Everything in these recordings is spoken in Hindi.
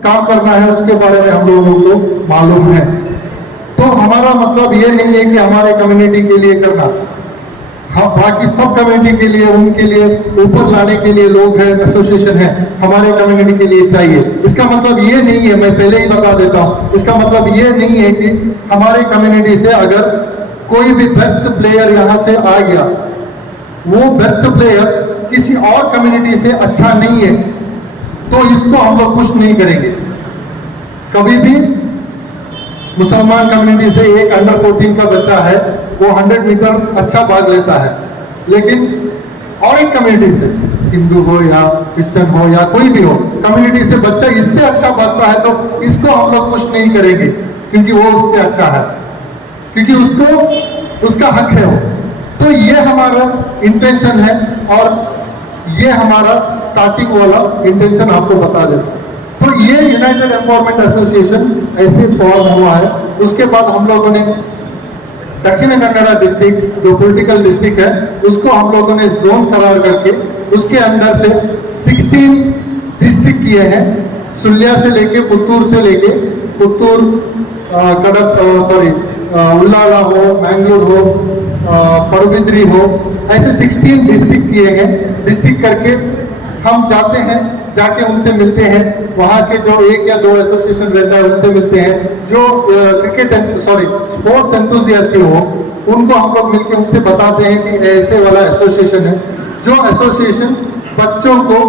काम करना है उसके बारे में हम लोगों को मालूम है। तो हमारा मतलब ये नहीं है कि हमारे कम्युनिटी के लिए करना, हाँ बाकी सब कम्युनिटी के लिए, उनके लिए ऊपर लाने के लिए लोग हैं, एसोसिएशन है, हमारे कम्युनिटी के लिए चाहिए। इसका मतलब ये नहीं है, मैं पहले ही बता देता हूँ, इसका मतलब ये नहीं है कि हमारे कम्युनिटी से अगर कोई भी बेस्ट प्लेयर यहाँ से आ गया, वो बेस्ट प्लेयर किसी और कम्युनिटी से अच्छा नहीं है तो इसको हम लोग पुश नहीं करेंगे। कभी भी मुसलमान कम्युनिटी से एक अंडर 14 का बच्चा है, वो 100 मीटर अच्छा भाग लेता है, लेकिन और एक कम्युनिटी से, हिंदू हो या क्रिश्चियन हो या कोई भी हो, कम्युनिटी से बच्चा इससे अच्छा भागता है तो इसको हम लोग पुश नहीं करेंगे क्योंकि वो उससे अच्छा है, क्योंकि उसको उसका हक है वो। तो ये हमारा इंटेंशन है और ये हमारा स्टार्टिंग वाला इंटेंशन आपको बता देता। तो ये यूनाइटेड एम्पावरमेंट एसोसिएशन ऐसे फॉर्म हुआ है। उसके बाद हम लोगों ने दक्षिण कन्नड़ा डिस्ट्रिक्ट जो पॉलिटिकल डिस्ट्रिक्ट है उसको हम लोगों ने जोन करार करके उसके अंदर से 16 डिस्ट्रिक्ट किए हैं। सुल्या से लेके पुत्तूर से लेके पुत्तूर उल्लाला हो, मैंगलोर हो, पड़बिद्री हो, ऐसे 16 डिस्ट्रिक्ट किए हैं। डिस्ट्रिक्ट करके हम जाते हैं, जाके उनसे मिलते हैं, वहाँ के जो एक या दो एसोसिएशन रहता है उनसे मिलते हैं, जो स्पोर्ट्स एंथुसियास्ट हो उनको हम लोग मिलके उनसे बताते हैं कि ऐसे वाला एसोसिएशन है, जो एसोसिएशन बच्चों को,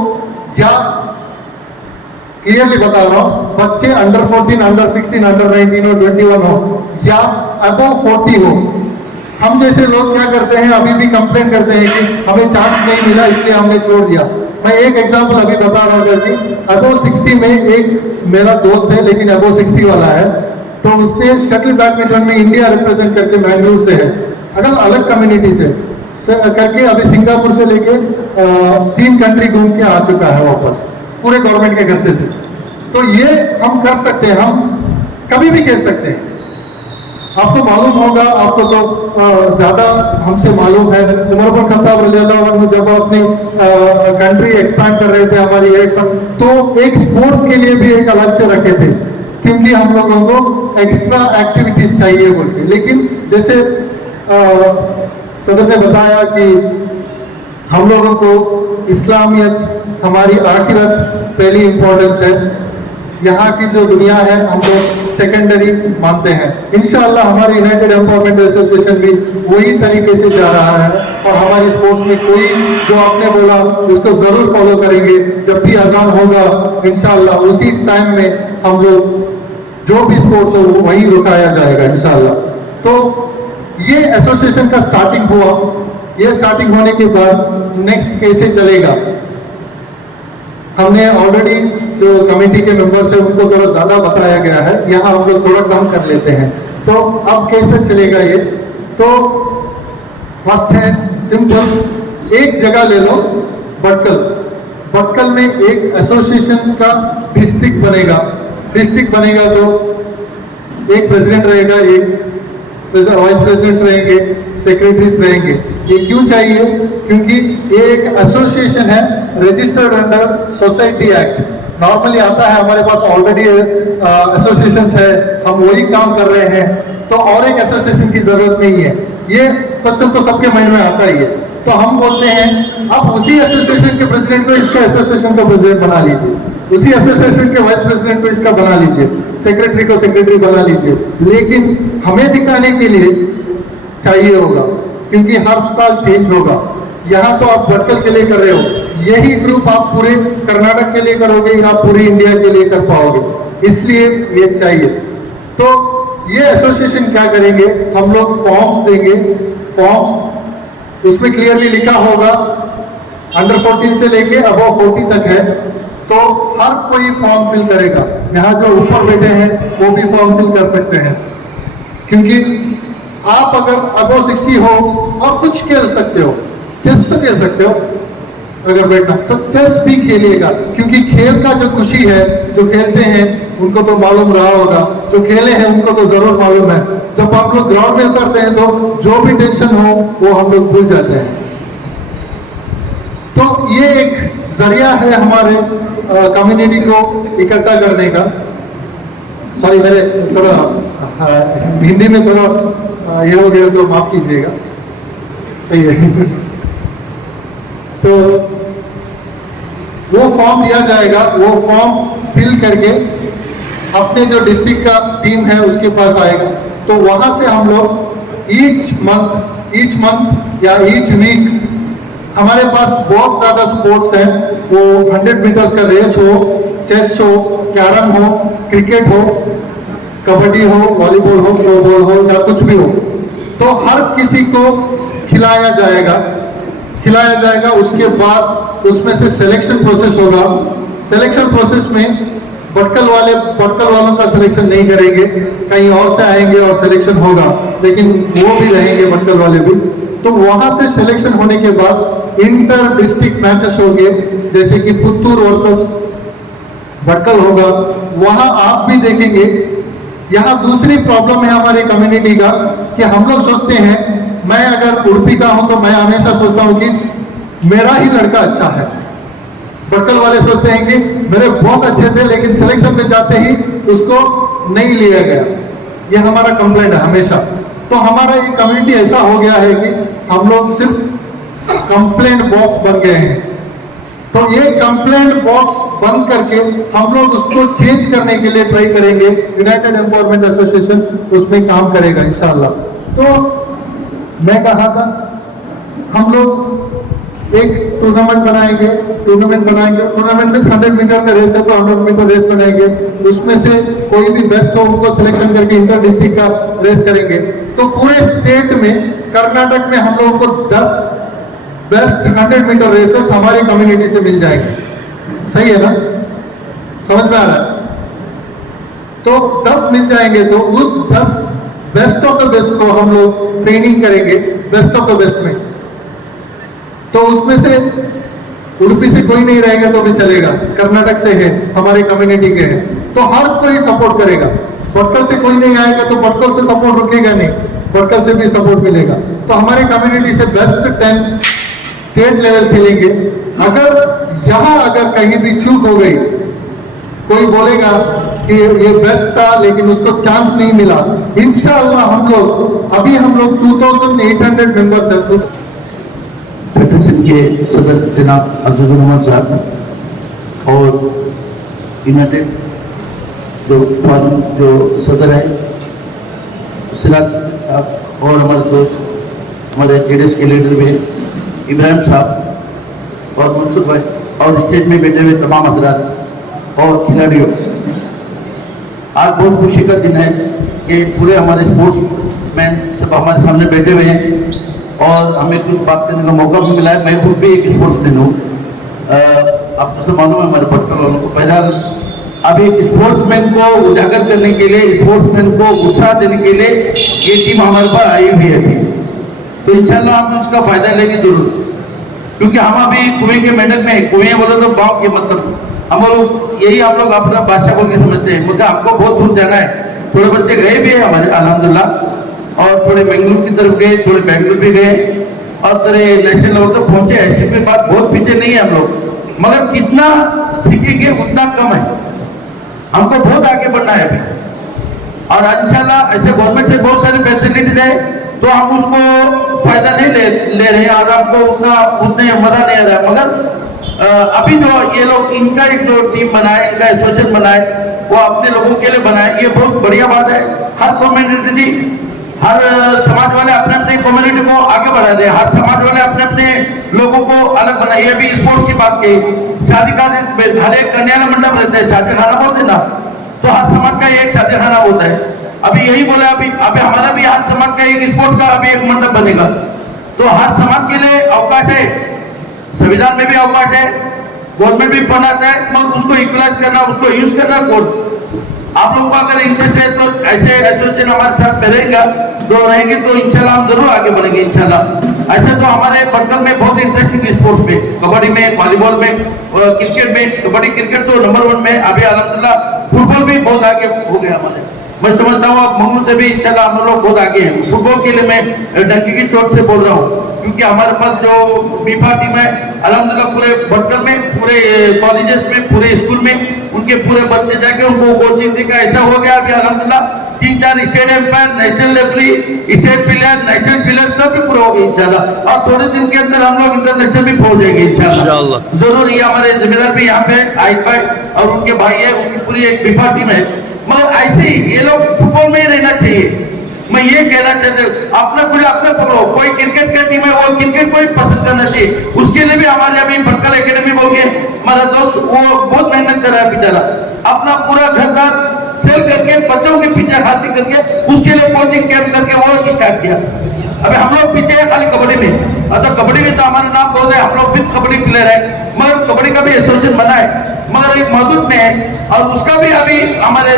या क्लियरली बता रहा हूँ, बच्चे अंडर 14, अंडर 16, अंडर 19 और 21 हो या अबव 40 हो। हम जैसे लोग क्या करते हैं, अभी भी कंप्लेन करते हैं कि हमें चांस नहीं मिला इसलिए हमने छोड़ दिया। मैं एक एग्जांपल अभी बता रहा था कि अबव 60 में एक मेरा दोस्त है, लेकिन अबव 60 वाला है, तो उसने शटल बैडमिंटन में इंडिया रिप्रेजेंट करके मैंगलोर से है, अगर अलग कम्युनिटी से करके अभी सिंगापुर से लेके 3 कंट्री घूम के आ चुका है वापस, पूरे गवर्नमेंट के खर्चे से। तो ये हम कर सकते हैं, हम कभी भी खेल सकते हैं। आपको मालूम होगा, आपको तो ज्यादा हमसे मालूम है, उमर बिन खत्ताब रज़ियल्लाहु अन्हु जब अपनी कंट्री एक्सपैंड कर रहे थे हमारी एक, तो एक स्पोर्ट्स के लिए भी एक अलग से रखे थे, क्योंकि हम लोगों को एक्स्ट्रा एक्टिविटीज चाहिए बोल के। लेकिन जैसे सदर ने बताया कि हम लोगों को इस्लामियत, हमारी आखिरत पहली इंपॉर्टेंस है, यहाँ की जो दुनिया है हम लोग सेकेंडरी मानते हैं। इंशाअल्लाह हमारी यूनाइटेड एम्पावरमेंट एसोसिएशन भी वही तरीके से जा रहा है और हमारी स्पोर्ट्स में कोई जो आपने बोला उसको जरूर फॉलो करेंगे। जब भी अजान होगा इंशाअल्लाह उसी टाइम में हम लोग जो भी स्पोर्ट्स हो वहीं रुकाया जाएगा इंशाअल्लाह। तो ये एसोसिएशन का स्टार्टिंग हुआ, ये स्टार्टिंग होने के बाद नेक्स्ट कैसे चलेगा, हमने ऑलरेडी जो कमेटी के मेंबर्स है उनको थोड़ा ज्यादा बताया गया है, यहाँ हम लोग थोड़ा कम कर लेते हैं। तो अब कैसे चलेगा ये, तो फर्स्ट है सिंपल, एक जगह ले लो, भटकल, भटकल में एक एसोसिएशन का डिस्ट्रिक्ट बनेगा। डिस्ट्रिक्ट बनेगा तो एक प्रेसिडेंट रहेगा, एक वाइस प्रेसिडेंट्स रहेंगे, सेक्रेटरीज रहेंगे। ये क्यों चाहिए, क्योंकि ये एक एसोसिएशन है registered under society act. Normally आता है हमारे पास ऑलरेडी एसोसिएशंस है, हम वही काम कर रहे हैं, तो और एक एसोसिएशन की जरूरत नहीं है। ये क्वेश्चन तो सबके माइंड में आता ही है। तो हम बोलते हैं आप उसी एसोसिएशन के प्रेसिडेंट को इसका एसोसिएशन का प्रेसिडेंट बना लीजिए, उसी एसोसिएशन के वाइस प्रेसिडेंट को इसका बना लीजिए, सेक्रेटरी को सेक्रेटरी बना लीजिए। लेकिन हमें दिखाने के लिए चाहिए होगा, क्योंकि हर साल चेंज होगा। यहाँ तो आप भटकल के लिए कर रहे हो, यही ग्रुप आप पूरे कर्नाटक के लिए करोगे या पूरी इंडिया के लिए कर पाओगे, इसलिए ये चाहिए। तो ये एसोसिएशन क्या करेंगे, हम लोग फॉर्म्स देंगे, फॉर्म्स उसमें क्लियरली लिखा होगा अंडर 14 से लेके अबव 40 तक है, तो हर कोई फॉर्म फिल करेगा। यहाँ जो ऊपर बैठे हैं वो भी फॉर्म फिल कर सकते हैं, क्योंकि आप अगर अबव 60 हो और कुछ खेल सकते हो, चेस तो खेल सकते हो, अगर बैठना तो चेस भी खेलिएगा, क्योंकि खेल का जो खुशी है, जो खेलते हैं उनको तो मालूम रहा होगा, जो खेले हैं उनको तो जरूर मालूम है। जब हम लोग ग्राउंड में उतरते हैं तो जो भी टेंशन हो वो हम लोग भूल जाते हैं। तो ये एक जरिया है हमारे कम्युनिटी को इकट्ठा करने का। सॉरी, मेरे थोड़ा हिंदी में थोड़ा ये हो गया तो माफ कीजिएगा। सही है। तो वो फॉर्म दिया जाएगा, वो फॉर्म फिल करके अपने जो डिस्ट्रिक्ट का टीम है उसके पास आएगा। तो वहां से हम लोग ईच मंथ या ईच वीक, हमारे पास बहुत ज्यादा स्पोर्ट्स हैं, वो 100 मीटर्स का रेस हो, चेस हो, कैरम हो, क्रिकेट हो, कबड्डी हो, वॉलीबॉल हो, थ्रोबॉल हो या कुछ भी हो, तो हर किसी को खिलाया जाएगा। उसके बाद उसमें से सिलेक्शन प्रोसेस होगा। सिलेक्शन प्रोसेस में भटकल वालों का सिलेक्शन नहीं करेंगे, कहीं और से आएंगे और सिलेक्शन होगा, लेकिन वो भी रहेंगे भटकल वाले भी। तो वहां से सिलेक्शन होने के बाद इंटर डिस्ट्रिक्ट मैचेस होंगे, जैसे कि पुत्तूर वर्सेस भटकल होगा, वहां आप भी देखेंगे। यहाँ दूसरी प्रॉब्लम है हमारी कम्युनिटी का कि हम लोग सोचते हैं, मैं अगर उड़पी का हूं तो मैं हमेशा सोचता हूं कि मेरा ही लड़का अच्छा है। भटकल वाले सोचते हैं कि मेरे बहुत अच्छे थे लेकिन सिलेक्शन में जाते ही उसको नहीं लिया गया। ये हमारा कंप्लेंट है हमेशा। तो हमारा ये कम्युनिटी ऐसा हो गया है कि हम लोग सिर्फ कंप्लेंट बॉक्स बन गए हैं। तो ये कंप्लेंट बॉक्स बंद करके हम लोग उसको चेंज करने के लिए ट्राई करेंगे। यूनाइटेड एम्पावरमेंट एसोसिएशन उसमें काम करेगा इंशाल्लाह। तो मैं कहा था हम लोग एक टूर्नामेंट बनाएंगे। टूर्नामेंट में 100 मीटर का रेस है तो 100 मीटर रेस बनाएंगे। उसमें से कोई भी बेस्ट हो उनको सिलेक्शन करके इंटर डिस्ट्रिक्ट का रेस करेंगे। तो पूरे स्टेट में, कर्नाटक में हम लोगों को 10 बेस्ट 100 मीटर रेसर्स हमारी कम्युनिटी से मिल जाएंगे। सही है ना? समझ में आ रहा है? तो 10 मिल जाएंगे तो उस 10 बेस्ट ऑफ द बेस्ट को हम लोग ट्रेनिंग करेंगे बेस्ट ऑफ द बेस्ट में। तो उसमें से उड़पी से कोई नहीं रहेगा तो भी चलेगा, कर्नाटक से है, हमारे कम्युनिटी के हैं, तो हर कोई सपोर्ट करेगा। भटकल से कोई नहीं आएगा तो भटकल से सपोर्ट रुकेगा नहीं, भटकल से भी सपोर्ट मिलेगा। तो हमारे कम्युनिटी से बेस्ट 10 स्टेट लेवल खेलेंगे। अगर कहीं भी चूक हो गई, कोई बोलेगा कि ये बेस्ट था लेकिन उसको चांस नहीं मिला, इंशाअल्लाह हम लोग 2800 मेंबर्स हैं। फेडरेशन के सदर जनाब अब्दुल मोहम्मद साहब और यूनाइटेड जो सदर है सिराज साहब और हमारे दोस्त हमारे जेडीएस के लीडर भी इब्राहिम साहब और मुंसुफ भाई और स्टेज में बैठे हुए तमाम हजरात और खिलाड़ियों, आज बहुत खुशी का दिन है कि पूरे हमारे स्पोर्ट्स मैन सब हमारे सामने बैठे हुए हैं और हमें कुछ बात करने का मौका भी मिला है। मैं खुद भी एक स्पोर्ट्स मैन हूँ। आपको सब मालूम है हमारे भटकल वालों को। पहला अब एक स्पोर्ट्समैन को उजागर करने के लिए, स्पोर्ट्समैन को उत्साह देने के लिए ये टीम हमारे पास आई हुई है। तो इंशाल्लाह हम उसका फायदा लेंगे जरूर, क्योंकि हम अभी कुएं के मेडल में, कुएं बोलो तो गाँव के मतलब हम लोग यही हम लोग अपना बादशाह बोल के समझते हैं। मुझे हमको बहुत दूर जाना है। थोड़े बच्चे गए भी है हमारे अल्हम्दुलिल्लाह, और थोड़े बेंगलुरु की तरफ गए, थोड़े बेंगलुरु भी गए और थोड़े नेशनल लेवल तक पहुंचे। ऐसी कोई बात बहुत पीछे नहीं है हम लोग, मगर कितना सीखेंगे उतना कम है। हमको बहुत आगे बढ़ना है अभी, और इंशाल्लाह ऐसे गवर्नमेंट से बहुत सारी फैसिलिटीज है तो हम उसको फायदा नहीं ले रहे हैं और आपको उतने मजा नहीं आ रहा है। मगर अभी जो ये लोग इनका एक जो टीम बनाए, इनका एसोसिएशन बनाए, वो अपने लोगों के लिए बनाए, ये बहुत बढ़िया बात है। हर कम्युनिटी, हर समाज वाले अपने अपने कम्युनिटी को आगे बढ़ा दे, हर समाज वाले अपने अपने लोगों को अलग बनाए। ये भी स्पोर्ट्स की बात कही। शादी का हर एक कन्या मंडप रहते हैं, शादी खाना बोलते ना, तो हर समाज का एक शादी खाना होता है। अभी यही बोले, अभी हमारा भी हर समाज का एक स्पोर्ट्स का अभी एक मंडप बनेगा। तो हर समाज के लिए अवकाश है, संविधान में भी अवकाश है, गवर्नमेंट भी फंड आता है, मगर उसको इक्वलाइज करना, उसको यूज करना कोड। आप लोग को अगर इंटरेस्ट है तो ऐसे एसोसिएशन हमारे साथ रहेंगे तो इंशाल्लाह हम जरूर आगे बढ़ेंगे इंशाल्लाह। ऐसे तो हमारे भटकल में बहुत इंटरेस्टिंग स्पोर्ट्स में, कबड्डी में, वॉलीबॉल में, क्रिकेट में, कबड्डी क्रिकेट तो नंबर 1 में, अभी अल्हम्दुलिल्लाह फुटबॉल भी बहुत आगे हो गया हमारे। मैं समझता हूँ अब मंगलूर से भी इंशाल्लाह हम लोग बहुत आगे हैं। फुटबॉल के लिए मैं डंकी की चोट से बोल रहा हूँ, क्योंकि हमारे पास जो बीफा टीम है अल्हम्दुलिल्लाह पूरे भटकल में, पूरे कॉलेजेस में, पूरे स्कूल में उनके पूरे बच्चे जाके उनको कोचिंग देगा। ऐसा हो गया अभी अल्हम्दुलिल्लाह 3-4 state umpire, national referee, state player, national player सब भी पूरा हो गए इंशाल्लाह। और थोड़े दिन के अंदर हम लोग इंटरनेशनल भी पहुंच जाएंगे इंशाल्लाह। जरूर ये हमारे जिम्मेदार भी यहाँ पे आईपैड और उनके भाई है, उनकी पूरी एक बीफा टीम है। मगर ऐसे ही ये लोग फुटबॉल में ही रहना चाहिए। मैं ये कहना चाहता हूँ अपना कुछ अपने पकड़ो, कोई क्रिकेट का टीम है वो क्रिकेट को ही पसंद करना चाहिए। उसके लिए भी हमारे अभी भटकल एकेडमी बोल के हमारा दोस्त वो बहुत मेहनत कर रहा है बेचारा, अपना पूरा घर का सेल करके बच्चों के पीछे हाथी करके उसके लिए कोचिंग कैंप करके वो स्टार्ट किया। अभी हम लोग पीछे है खाली कबड्डी में, अतः कबड्डी में तो हमारा नाम बहुत है, हम लोग भी कबड्डी प्लेयर है, मगर कबड्डी का भी एसोसिएशन बना है, मगर एक मौजूद में है और उसका भी अभी हमारे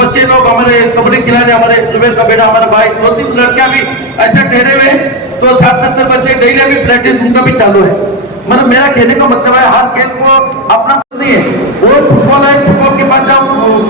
बच्चे लोग, हमारे कबड्डी खिलाड़ी, हमारे जुबेर का बेटा, हमारे भाई 2-3 लड़कियां भी ऐसे ठहरे हुए, तो 60-70 बच्चे डेली अभी प्रैक्टिस उनका भी चालू है। मतलब मेरा कहने का मतलब है हर खेल को अपना नहीं है, वो फुटबॉल है फुटबॉल के पास जाओ,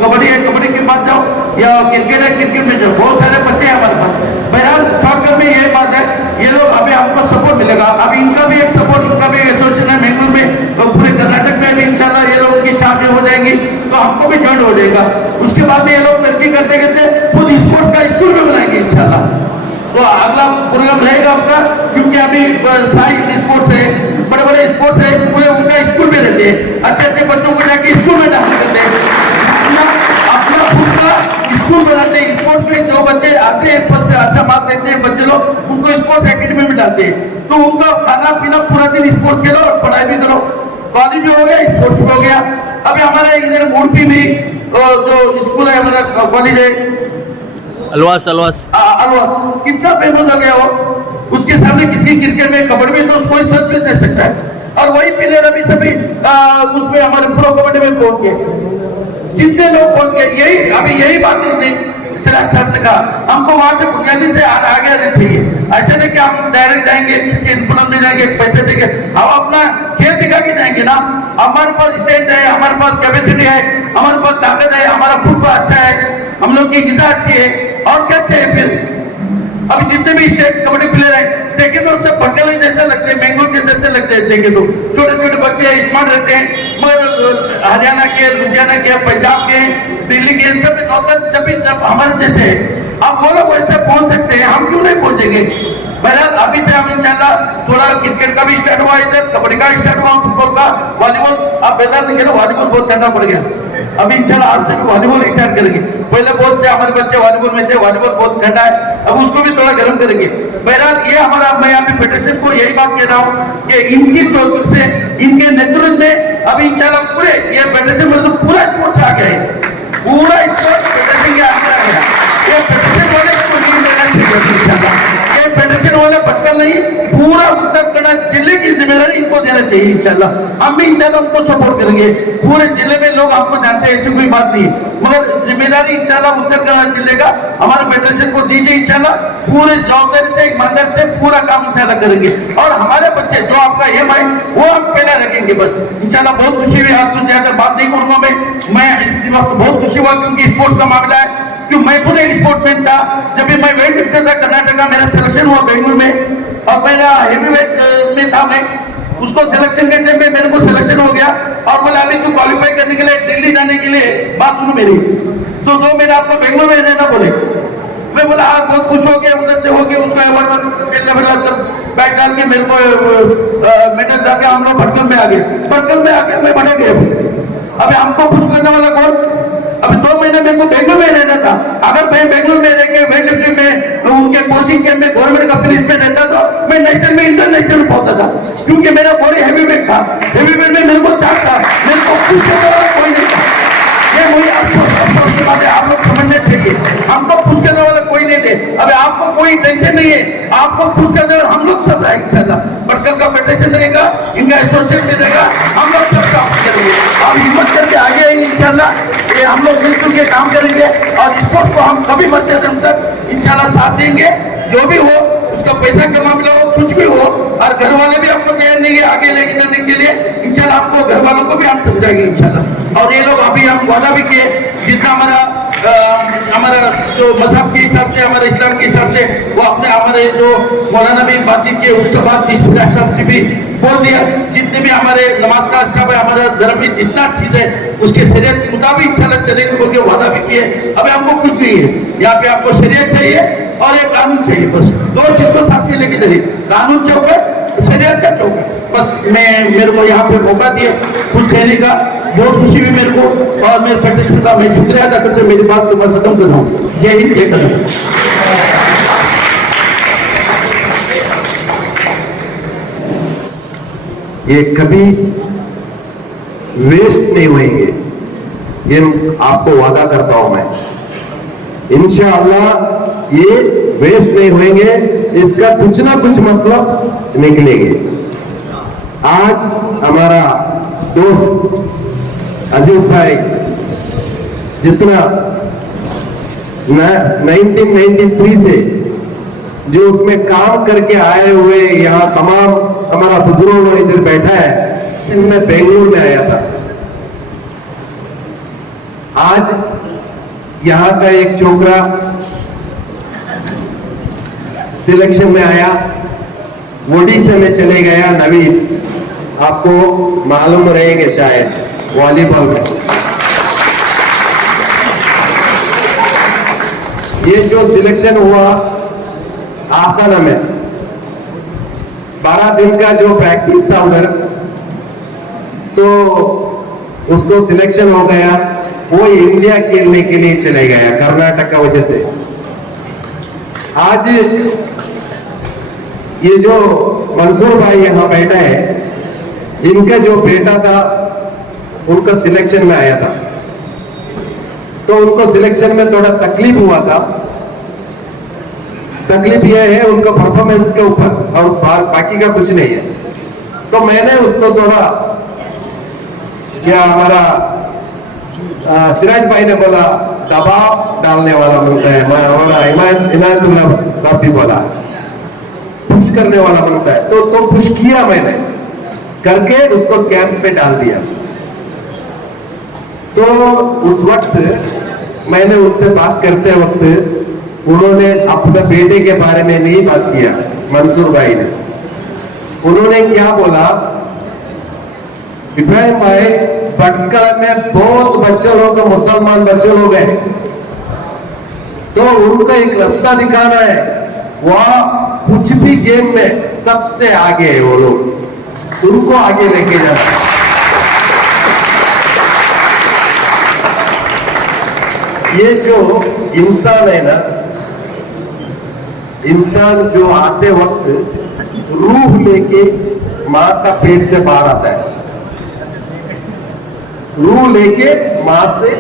कबड्डी है कबड्डी के पास जाओ, या क्रिकेट है क्रिकेट में जाओ, बहुत सारे बच्चे हैं हमारे पास। बहरहाल शॉर्टकट में यही बात है, ये लोग अभी हमको सपोर्ट मिलेगा, अभी इनका भी एक सपोर्ट, इनका भी एसोसिएशन है बेंगलुरु में, तो पूरे कर्नाटक में भी इंशाल्लाह ये लोग की शादी हो जाएंगी तो हमको भी ज्वाइन हो जाएगा। उसके बाद ये लोग तरक्की करते करते खुद स्पोर्ट का स्कूल में बनाएंगे इंशाल्लाह। तो अगला प्रोग्राम रहेगा आपका, क्योंकि अभी सारी स्पोर्ट्स है, बड़े बड़े स्पोर्ट्स है, पूरे उनका स्कूल में रहते हैं, अच्छे अच्छे बच्चों को जाके स्कूल में दाखिल करते हैं, अपना खुद का स्कूल बनाते हैं। स्पोर्ट्स में जो बच्चे आते हैं फर्स्ट अच्छा मार्क्स लेते हैं बच्चे लोग, उनको स्पोर्ट्स एकेडमी में डालते हैं, तो उनका खाना पीना पूरा दिन स्पोर्ट्स खेलो और पढ़ाई भी करो, कॉलेज भी हो गया स्पोर्ट्स भी हो गया। अभी हमारे इधर मूर्ति में जो स्कूल है हमारा कॉलेज है अलवास अलवास कितना फेमस हो गया वो, उसके सामने किसी क्रिकेट में कबड्डी में तो कोई सर्च भी दे सकता है, और वही प्लेयर अभी सभी उसमें हमारे प्रो कबड्डी में पहुंच गए, कितने लोग पहुंच गए। यही अभी यही बात नहीं सिराज साहब ने कहा, हमको वहां से बुनियादी से आगे आना चाहिए। ऐसे नहीं कि हम डायरेक्ट जाएंगे किसी इन्फ्लुएंस में जाएंगे पैसे देंगे, हम अपना खेल दिखा के जाएंगे ना। हमारे पास स्टेट है, हमारे पास कैपेसिटी है, हमारे पास ताकत है, हमारा फुटबॉल अच्छा है, हम लोग की गिजा अच्छी है, और क्या चाहिए फिर। अभी जितने भी स्टेट कबड्डी प्लेयर है देखे तो सब भटकल जैसे लगते हैं, बेंगलुरु के जैसे लगते हैं, देखे तो छोटे छोटे बच्चे स्मार्ट रहते हैं, मगर हरियाणा के, लुधियाना के, पंजाब के, दिल्ली के सब जब हमारे जैसे अब वो लोग वैसे पहुंच सकते हैं, हम क्यों नहीं पहुंचेंगे। बहरहाल अभी से हम इंशाल्लाह थोड़ा क्रिकेट का भी स्टार्ट हुआ, इधर कबड्डी का स्टार्ट हुआ, फुटबॉल का, वॉलीबॉल आप बेहतर देखे ना, वॉलीबॉल बहुत करना पड़ गया, अभी इंशाल्लाह आज से वॉलीबॉल स्टार्ट करेंगे। पहले बहुत से हमारे बच्चे वॉलीबॉल में थे, वॉलीबॉल बहुत ठंडा है, अब उसको भी थोड़ा गर्म करेंगे। बहरहाल ये हमारा, मैं यहाँ पे फेडरेशन को यही बात कह रहा हूँ कि इनकी तौर से, इनके नेतृत्व में अभी इंशाल्लाह पूरे ये फेडरेशन में तो पूरा स्पोर्ट्स आ गया है, पूरा स्पोर्ट्स फेडरेशन के आगे आ गया। ये फेडरेशन वाले को नहीं लेना चाहिए इंशाल्लाह, ये फेडरेशन वाले भटकल नहीं, पूरा उत्तर कन्नड़ जिले की जिम्मेदारी इनको देना चाहिए इंशाल्लाह। हम भी इंशाल्लाह उनको सपोर्ट करेंगे, पूरे जिले में लोग हमको जानते हैं, ऐसी कोई बात नहीं है, मगर जिम्मेदारी इंशाल्लाह उत्तर कन्नड़ जिले का हमारे फेडरेशन को दीजिए इंशाल्लाह, पूरे जवाबदारी से ईमानदारी से पूरा काम इंशाल्लाह करेंगे। और हमारे बच्चे जो आपका ये भाई वो हम पहले रखेंगे बस इंशाल्लाह। बहुत खुशी हुई आपको ज्यादा बात नहीं करूंगा मैं इस वक्त बहुत खुशी हुआ, क्योंकि स्पोर्ट्स का मामला है, क्योंकि मैं खुद एक स्पोर्ट्समैन था, जब भी मैं वेट लिफ्टर था कर्नाटका, मेरा सिलेक्शन हुआ बेंगलुरु में, और मेरा हेवी वेट में था, मैं उसको सिलेक्शन के टाइम में मेरे को सिलेक्शन हो गया, और बोला अभी तू क्वालिफाई करने के लिए दिल्ली जाने के लिए बात सुनो मेरी, तो दो महीने आपको बेंगलुरु में रहना बोले। मैं बोला हाँ, बहुत खुश हो गया, उधर से हो गया, उसका अवार्ड सब बैग डाल के मेरे को मेडल डाल के हम लोग भटकल में आ गए, मैं बढ़ गया। अभी हमको खुश करने वाला कौन। अभी 2 महीने मेरे को बेंगलुरु में रहना था, अगर मैं बेंगलुरु में रह के वेट लिफ्टिंग में उनके कोचिंग कैंप में गवर्नमेंट का फिनिश में रहता तो मैं नेशनल में इंटरनेशनल पहुंचता था, क्योंकि मेरा बॉडी हैवी वेट था, हैवी वेट में मेरे को चाह था, मेरे को खुश करने वाला कोई नहीं था। ये मुझे अफसोस बात है, आप लोग समझने चाहिए, हमको खुश करने वाला कोई नहीं थे। अभी आपको कोई टेंशन नहीं है, आपको खुश करने वाला हम लोग सब रहेंगे इंशाल्लाह। भटकल का फेडरेशन रहेगा, इनका एसोसिएशन भी रहेगा, हम लोग सब काम करेंगे। आप हिम्मत करके आगे आएंगे इंशाल्लाह, ये हम लोग मिलजुल के काम करेंगे, और स्पोर्ट्स को हम कभी मरते दम तक इंशाल्लाह साथ देंगे। जो भी हो उसका पैसा का मामला हो, कुछ भी हो, और घर वाले भी आपको तैयार नहीं है आगे लेके जाने के लिए, इंशाल्लाह आपको घर वालों को भी हम समझाएंगे इंशाल्लाह। और ये लोग अभी हम वादा भी किए, जितना हमारा जो मजहब के हिसाब से, हमारे इस्लाम के हिसाब से, वो अपने हमारे जो मौलाना भी बातचीत किए, उसके बाद तीसरा हिसाब से भी बोल दिया, जितने भी हमारे नमाज का सब है, हमारा धर्म में जितना चीज है उसके शरीयत के मुताबिक इंशाल्लाह चलेंगे बोल के वादा भी किए। अभी हमको कुछ भी है, यहाँ पे आपको शरीयत चाहिए और एक कानून चाहिए, बस दो चीज को साथ में लेके चलिए, कानून चौक है, शरीयत का चौक है। बस मेरे को यहाँ पे मौका दिया कुछ कहने का, बहुत खुशी हुई मेरे को, और मेरे प्रतिष्ठा का मैं शुक्रिया अदा करते मेरी बात को मैं खत्म कर रहा हूँ। जय हिंद, जय कदम। ये कभी वेस्ट नहीं होंगे, ये आपको वादा करता हूं मैं। इंशाअल्लाह ये वेस्ट नहीं होंगे, इसका कुछ ना कुछ मतलब निकलेंगे। आज हमारा दोस्त अजीज भाई जितना 1993 से जो उसमें काम करके आए हुए, यहाँ तमाम हमारा बुजुर्ग इधर बैठा है, मैं बेंगलुरु में आया था। आज यहाँ का एक छोकरा सिलेक्शन में आया, ओडिशा में चले गया, नवीन आपको मालूम रहेंगे शायद, वॉलीबॉल में। ये जो सिलेक्शन हुआ आसाना में, 12 दिन का जो प्रैक्टिस था उधर, तो उसको सिलेक्शन हो गया, वो इंडिया खेलने के लिए चले गया कर्नाटक का वजह से। आज ये जो मंसूर भाई यहाँ बैठा है, इनका जो बेटा था उनका सिलेक्शन में आया था, तो उनको सिलेक्शन में थोड़ा तकलीफ हुआ था। तकलीफ यह है उनका परफॉर्मेंस के ऊपर, और बाकी का कुछ नहीं है। तो मैंने उसको थोड़ा, क्या हमारा सिराज भाई ने बोला दबाव डालने वाला बनता है, इनायतुल्लाह साहब भी बोला पुश करने वाला बनता है, तो पुश किया मैंने करके उसको कैंप पे डाल दिया। तो उस वक्त मैंने उससे बात करते वक्त उन्होंने अपने बेटे के बारे में नहीं बात किया, मंसूर भाई ने। उन्होंने क्या बोला, इब्राहिम भाई भटकल में बहुत बच्चे लोग, मुसलमान बच्चे लोग हैं, तो उनको एक रास्ता दिखाना है, वह कुछ भी गेम में सबसे आगे है वो लोग, उनको आगे लेके जाना। ये जो इंसान है ना, इंसान जो आते वक्त रूह लेके मां का पेट से बाहर आता है, रूह लेके मां से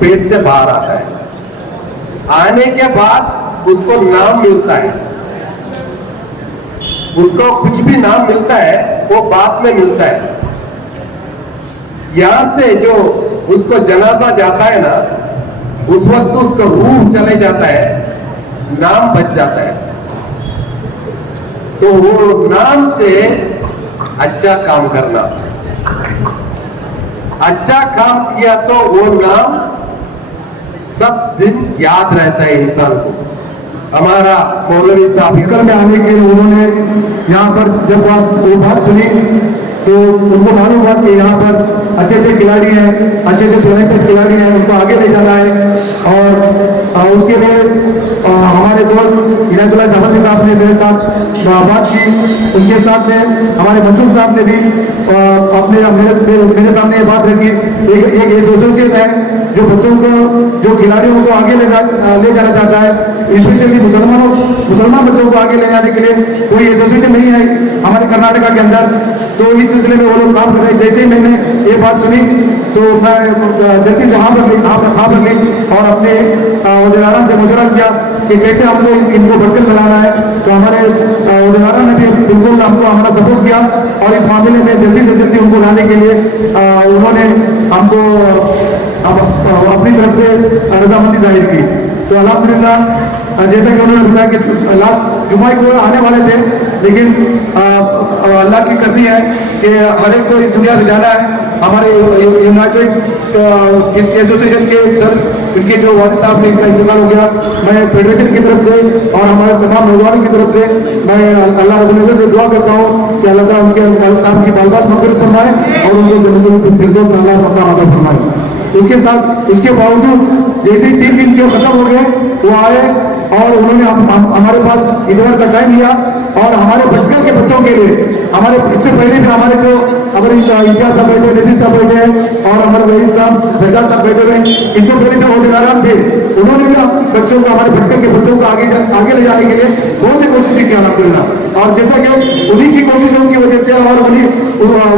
पेट से बाहर आता है। आने के बाद उसको नाम मिलता है, उसको कुछ भी नाम मिलता है वो बाद में मिलता है। यहां से जो उसको जनाजा जाता है ना, उस वक्त उसका रूह चले जाता है, नाम बच जाता है। तो वो नाम से अच्छा काम करना, अच्छा काम किया तो वो नाम सब दिन याद रहता है इंसान को। हमारा मौलवी साहब फिक्र में आने के लिए उन्होंने यहाँ पर जब वो बात सुनी तो उनको मालूम हुआ कि यहाँ पर अच्छे अच्छे खिलाड़ी हैं, अच्छे अच्छे टैलेंटेड खिलाड़ी हैं, उनको आगे ले जाना है। और उसके लिए हमारे दोस्त इनायतुल्लाह जफर साहब ने मेरे साथ बात की, उनके साथ में हमारे मंसूर साहब ने भी अपने मेरे सामने ये बात रखी। एक एसोसिएशन है जो बच्चों को, जो खिलाड़ियों को आगे ले जाना चाहता है, स्पेशली मुसलमान बच्चों को आगे ले जाने के लिए कोई एसोसिएशन नहीं है हमारे कर्नाटका के अंदर। तो इस सिलसिले में वो लोग काम कर रहे। जैसे ही मैंने ये बात सुनी तो मैं जल्दी से हाँ कर ली और अपने वज़ीर-ए-आज़म से मशवरा किया कि कैसे हमको इनको भटकल बनाना है। तो हमारे वज़ीर-ए-आज़म ने भी बिल्कुल हमको हमारा सपोर्ट किया और इस मामले में जल्दी से जल्दी उनको लाने के लिए उन्होंने हमको अपनी तरफ से रजामंदी जाहिर की। तो अल्हम्दुलिल्लाह जैसा कि उन्होंने बताया कि लास्ट जुमाई को आने वाले थे, लेकिन अल्लाह की करनी है कि हर एक को इस दुनिया से जाना है। हमारे यूनाइटेड एसोसिएशन के सर, इनके जो वालिद साहब ने, इनका इंतकाल हो गया। मैं फेडरेशन की तरफ से और हमारे तमाम नौजवानों की तरफ से मैं अल्लाह रब्बुल इज्जत से दुआ करता हूँ कि अल्लाह ताला उनके वालिद साहब की बाल-बाल मग़फ़िरत फरमाए और उनको जन्नतुल फिरदौस में अल्लाह मकाम अता फरमाए। उसके साथ, उसके बावजूद जैसे 3 दिन जो खत्म हो गए, वो आए और उन्होंने हमारे पास इधर का टाइम लिया और हमारे बचपन के बच्चों के लिए, हमारे इससे पहले भी हमारे जो हमारे इंतजार साहब बैठे, नजीर साहब बैठे हैं और हमारे वहीद साहब, सरदार साहब बैठे हुए, इससे पहले जो होटलाराम थे, उन्होंने भी बच्चों को, हमारे बचपन के बच्चों को आगे ले जाने के लिए बहुत ही कोशिश की अल्हम्दुलिल्लाह। और जैसा कि उन्हीं की कोशिशों की वजह से और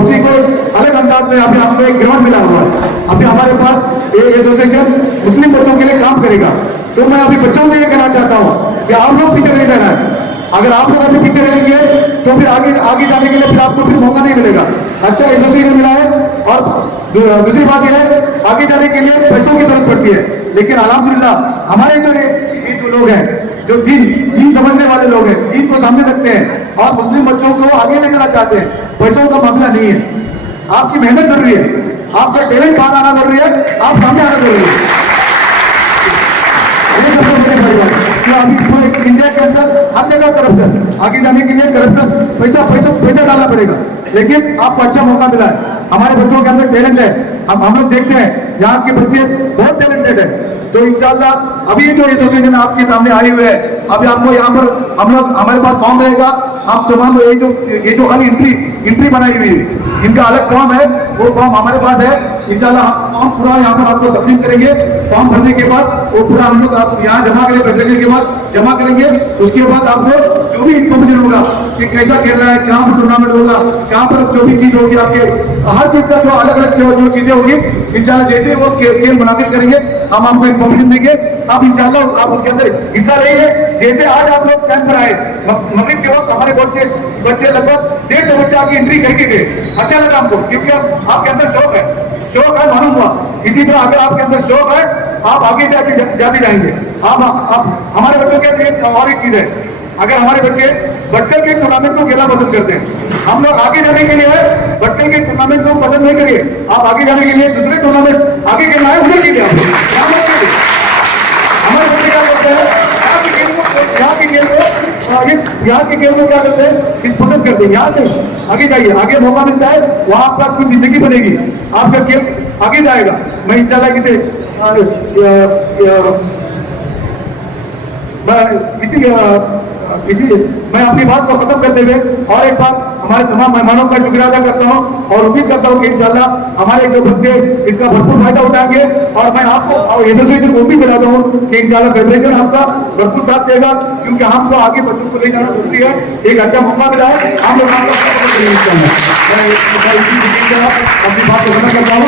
उसी को अलग अंदाज में अभी हमको एक ग्राउंड मिला हुआ है। अभी हमारे पास एसोसिएशन मुस्लिम बच्चों के लिए काम करेगा। तो मैं अभी बच्चों से ये कहना चाहता हूँ कि आप लोग पीछे नहीं रहना है। अगर आप लोग अभी पीछे रहेंगे तो फिर आगे जाने के लिए फिर आपको फिर मौका नहीं मिलेगा। अच्छा एसोसिएशन मिला है और दूसरी बात यह है, आगे जाने के लिए पैसों की जरूरत पड़ती है, लेकिन अल्हम्दुलिल्लाह हमारे जो ये जो लोग हैं, जो दीन समझने वाले लोग हैं, दीन को सामने रखते हैं और मुस्लिम बच्चों को आगे ले जाना चाहते हैं, पैसों का मामला नहीं है। आपकी मेहनत जरूरी है, आपका टैलेंट बाहर आना जरूरी है, आप सामने आना जरूरी है। अभी पूरे इंडिया के अंदर हर जगह करप्शन, आगे जाने के लिए करप्शन, पैसा डालना पड़ेगा, लेकिन आपको अच्छा मौका मिला है। हमारे बच्चों के अंदर टैलेंट है, हम लोग देखते हैं यहाँ के बच्चे बहुत टैलेंटेड है। तो इंशाल्लाह अभी जो एसोसिएशन आपके सामने आई हुई है, अभी आपको यहाँ पर हमारे पास फॉर्म रहेगा। आप तमाम ये जो अभी एंट्री बनाई हुई है, इनका अलग फॉर्म है, वो फॉर्म हमारे पास है। इंशाल्लाह हम फॉर्म पूरा यहाँ पर आपको तकसीम करेंगे। फॉर्म भरने के बाद वो पूरा हम लोग आप यहाँ जमा करेंगे, फेडरेशन के बाद जमा करेंगे। उसके बाद आपको जो भी इन्फॉर्मेशन होगा कि कैसा खेल रहा है, कहाँ पर टूर्नामेंट होगा, कहाँ पर जो भी चीज होगी, आपके हर चीज का जो अलग अलग जो चीजें होगी, इंशाल्लाह जैसे वो खेल मुनाकिद करेंगे हम आपको इन्फॉर्मेशन देंगे। आप इंशाल्लाह आप उसके अंदर हिस्सा लेंगे। जैसे आज आप लोग कैंप पर आए, मगरिब के वक्त हमारे बच्चे लगभग 150 बच्चे आके एंट्री करके गए। अच्छा लगा हमको, क्योंकि आपके अंदर शौक है, मालूम हुआ। इसी तरह अगर आपके अंदर शौक है, आप आगे जाते जाएंगे। आप हमारे बच्चों के लिए और एक चीज है, अगर हमारे बच्चे बटकल के टूर्नामेंट को खेलना पसंद करते हैं, हम लोग आगे जाने के लिए बटकल के टूर्नामेंट को पसंद नहीं करिए। आप आगे जाने के लिए दूसरे टूर्नामेंट आगे खेलना है, उधर कीजिए। हमारे बच्चे क्या करते हैं, यहाँ के गेम को क्या करते हैं, पसंद करते हैं। यहाँ से आगे जाइए, आगे मौका मिलता है, वहां पर आपकी जिंदगी बनेगी, आपका गेम आगे जाएगा। मैं इंशाल्लाह मैं अपनी बात को खत्म करते हुए और एक बार हमारे तमाम मेहमानों का शुक्रिया अदा करता हूँ और उम्मीद करता हूँ कि इंशाल्लाह हमारे जो बच्चे इसका भरपूर फायदा उठाएंगे। और मैं आपको और एसोसिएशन को भी बताता हूँ कि इंशाल्लाह फेडरेशन आपका भरपूर साथ देगा, क्योंकि हमको आगे बच्चों को ले जाना जरूरी है। एक अच्छा मौका मिला है, हम लोग अपनी बात को खत्म करता हूँ।